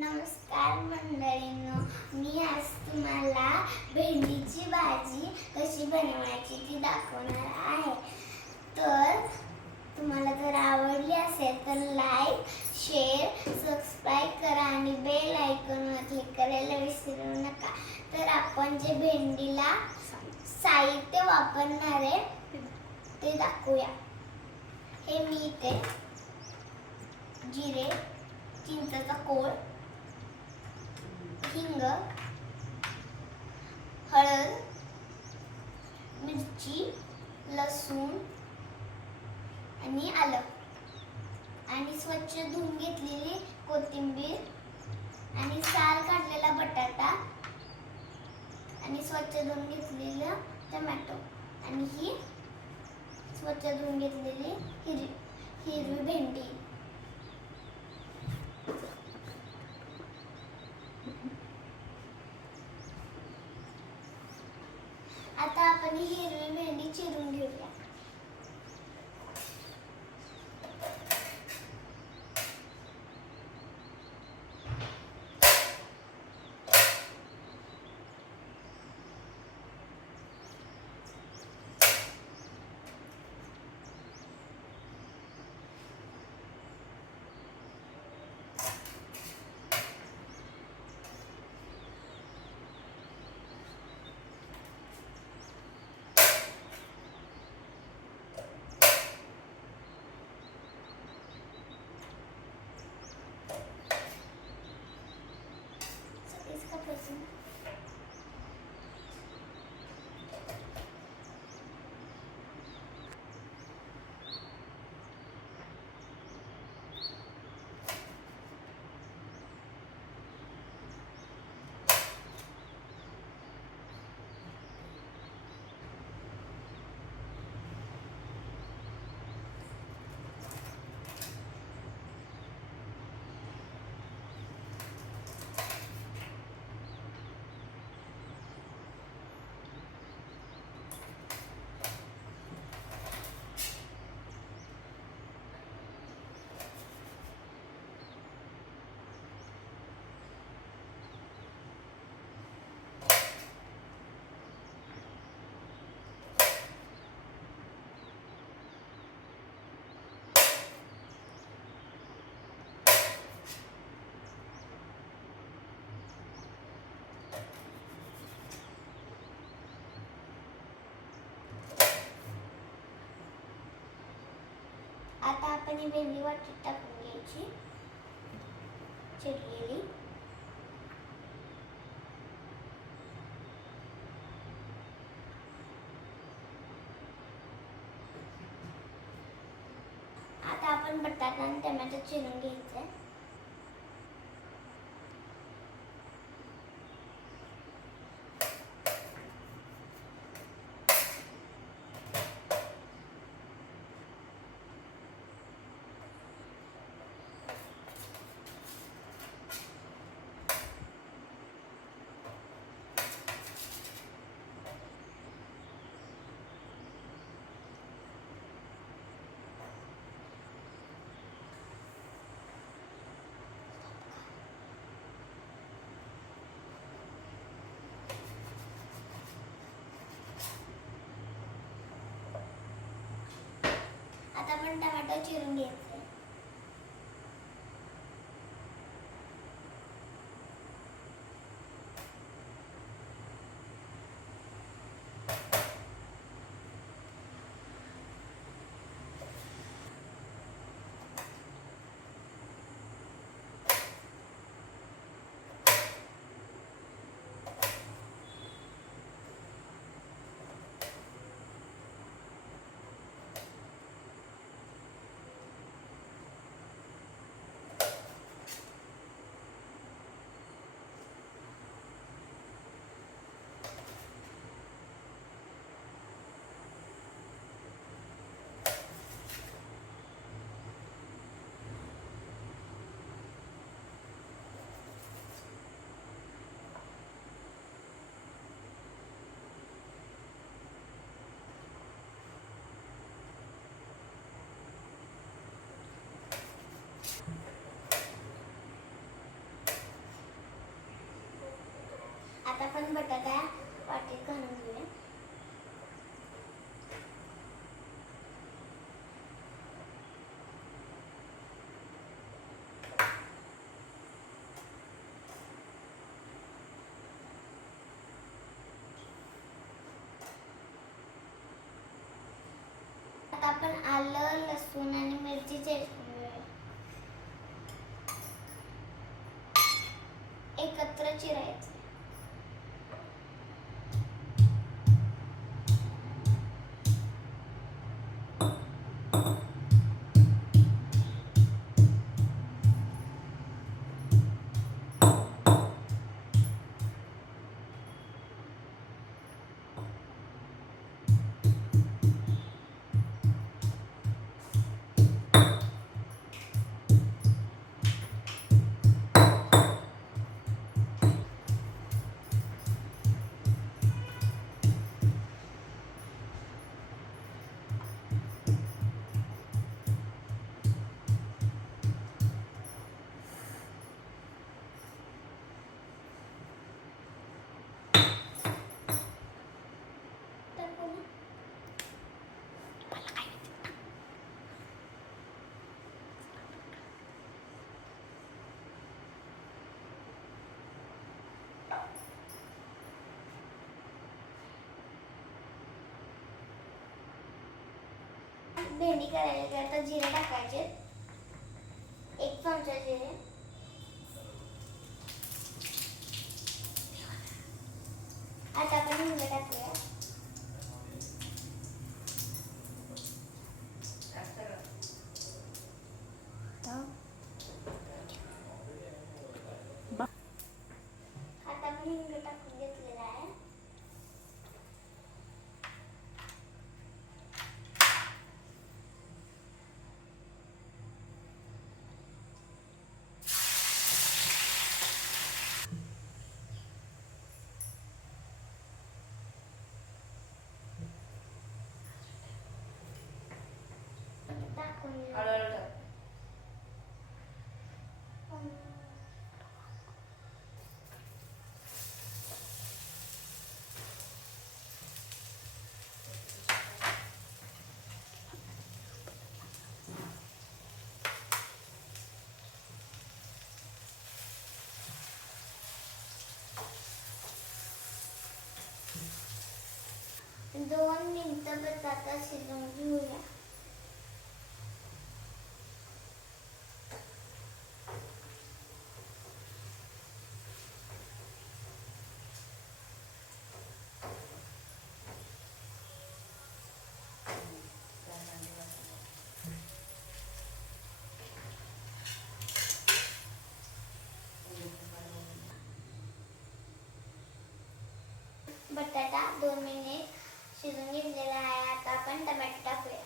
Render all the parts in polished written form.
नमस्कार मंडळींनो, मी आज तुम्हाला भेंडीची भाजी कशी बनवायची ती दाखवणार आहे. तर तुम्हाला जर आवडली असेल तर लाईक, शेअर, सबस्क्राईब करा आणि बेल आयकॉनवर क्लिक करायला विसरू नका. तर आपण जे भेंडीला साहित्य वापरणार आहे ते दाखवूया. हे मीठ आहे, जिरे, चिंचेचा कोळ, हिंग, हळद, मिरची, लसूण आणि आलं आणि स्वच्छ धुवून घेतलेली कोथिंबीर आणि साल काढलेला बटाटा आणि स्वच्छ धुवून घेतलेला टोमॅटो आणि ही स्वच्छ धुवून घेतलेली हिरवी भेंडी. आता आपण ही हिरवी भेंडी चिरून घेऊया. इसका पसंद आता आपण ही भेंडी वाटीत टाकून घ्यायची, चिरलेली. आता आपण बटाटा आणि टोमॅटो चिरून घ्यायचे. आता आपण टोमॅटो चिरून घ्यायचे. आपण बटाटा वाटीत घालून घेऊया. आता आपण आलं, लसूण आणि मिरची चेचून घेऊया. एकत्र चिरायचं. भेंडी करायला आता जिरे टाकायचे. 1 चमचा जिरे. आता आपण हिंग टाकूया. आता आपण हिंग टाकून घेतलेला आहे. दोन मिनिटं बटाटा शिजवून घेऊया. बटाटा 2 मिनिट शिजून घेतलेला आहे. आता आपण टोमॅटो टाकूया.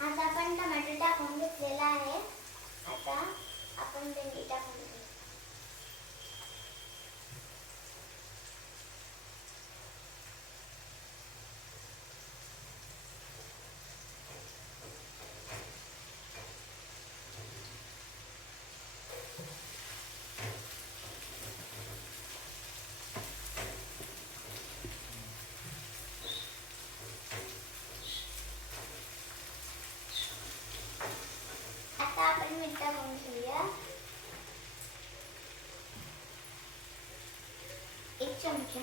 आता आपण टोमॅटो टाकून घेतलेला आहे. आता आपण भेंडी टाकून घेऊ. आता आपण मीठ टाकून घेऊया. 1 चमचा.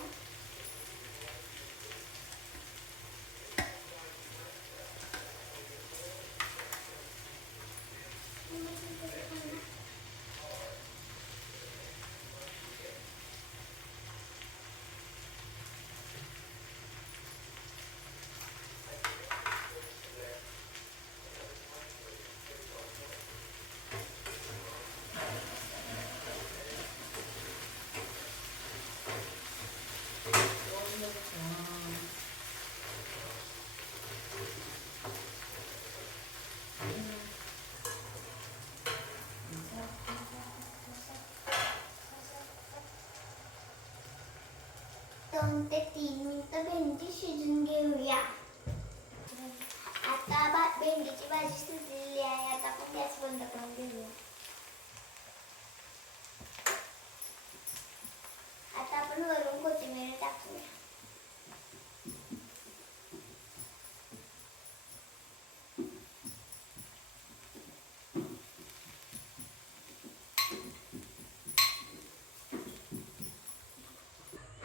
ते 3 मिनिटं भेंडी शिजून घेऊया. आता भेंडीची भाजी शिजलेली आहे. आता आपण गॅस बंद करून घेऊया. आता आपण वरून कोथिंबीर टाकूया.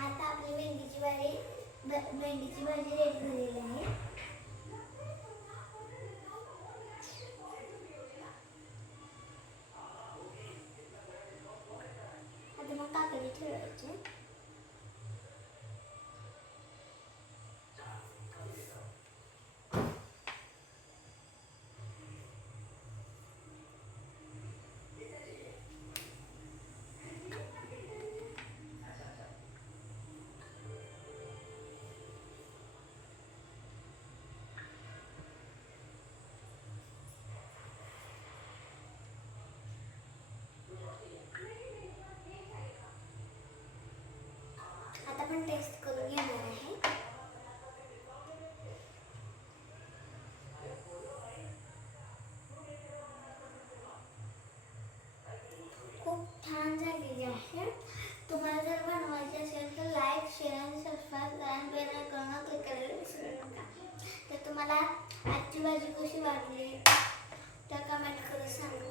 आता आपली भेंडीची भाजी रेडी झालेली आहे. आता मग काकडी ठेवायची. आता आपण टेस्ट करून घेणार आहे. खूप छान झालेली आहे. तुम्हाला जर बनवायची असेल तर लाईक, शेअर आणि सबस्क्राईब करा आणि बेल आयकॉनवर क्लिक करायला विसरू नका. तर तुम्हाला आजची भाजी कशी वाटली तर कमेंट करून सांगा.